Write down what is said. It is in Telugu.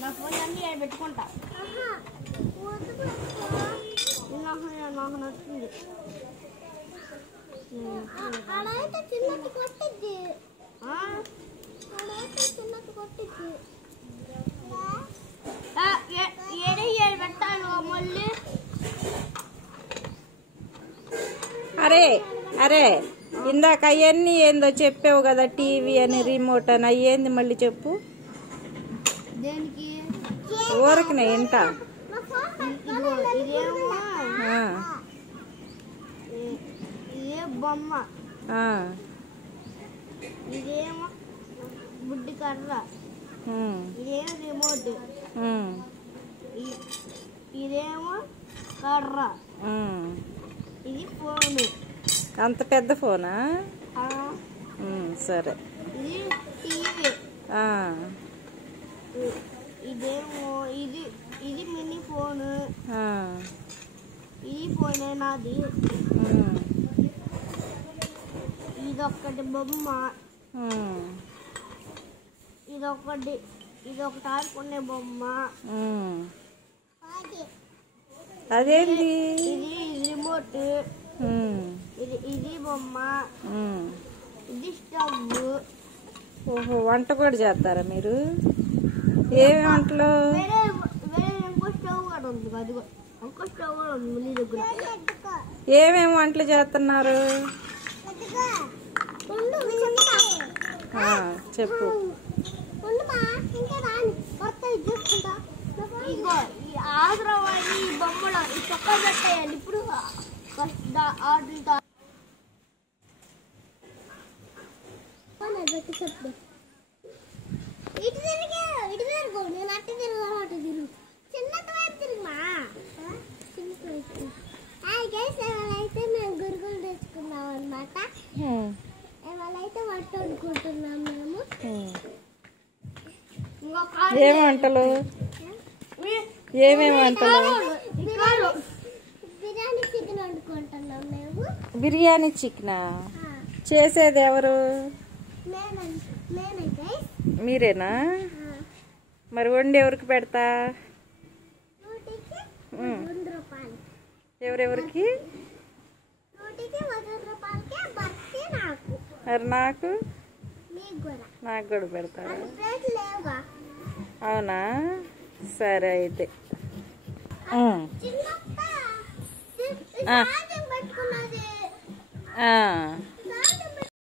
నా ఫోన్ అన్నీ పెట్టుకుంటా. నాకు నచ్చింది. పెట్టాను మళ్ళీ. అరే అరే ఇందాక అవన్నీ ఏందో చెప్పావు కదా, టీవీ అని రిమోట్ అని, అయ్యేంది మళ్ళీ చెప్పు. దేనికి ఊరకనే ఇంట ఇదే బొమ్మ, ఇదేమో బుడ్డి కర్ర, ఇదేమో రిమోట్, ఇదేమో కర్ర, ఇది ఫోన్. అంత పెద్ద ఫోనా? సరే. ఇది టీవీ. ఇదేమో ఇది ఇది మినీ ఫోన్. ఇది ఫోన్ నాది. ఇదొక్కటి బొమ్మ, ఇదొకటి ఆడుకునే బొమ్మ. అదేంటి? ఇది రిమోట్, ఇది బొమ్మ, ఇది స్టవ్. ఓహో, వంట కూడా చేస్తారా మీరు? ఏమి వంటలు? వేరే ఇంకో స్టవ్ కూడా ఉంది, అదిగో ఇంకో స్టవ్ కూడా ఉంది మీ దగ్గర. ఏమేమి వంటలు చేస్తున్నారు చెప్పు. ఇదిగో ఈ ఆసరావాడి ఈ బొమ్మలు ఈ చొక్కా పెట్టేయాలి ఇప్పుడు. చెప్పు ఇటు తిరిగి ఇటు తిరుగు, నేను అట్టు తిరుగు అటు తిరుగు, చిన్నత వైపు తిరుగుమా. అయితే మేము గురుగులు తెచ్చుకున్నాం అనమాట. ఎవరైతే వంట వండుకుంటున్నాం మేము. ఏమి వంటలు? ఏమేమి వంటలు? బిర్యానీ చికెన్ వండుకుంటున్నాం మేము. బిర్యానీ చికెనా? చేసేది ఎవరు? మీరేనా? మరి వండి ఎవరికి పెడతా? ఎవరెవరికి? మరి నాకు కూడా పెడతారా? అవునా, సరే అయితే.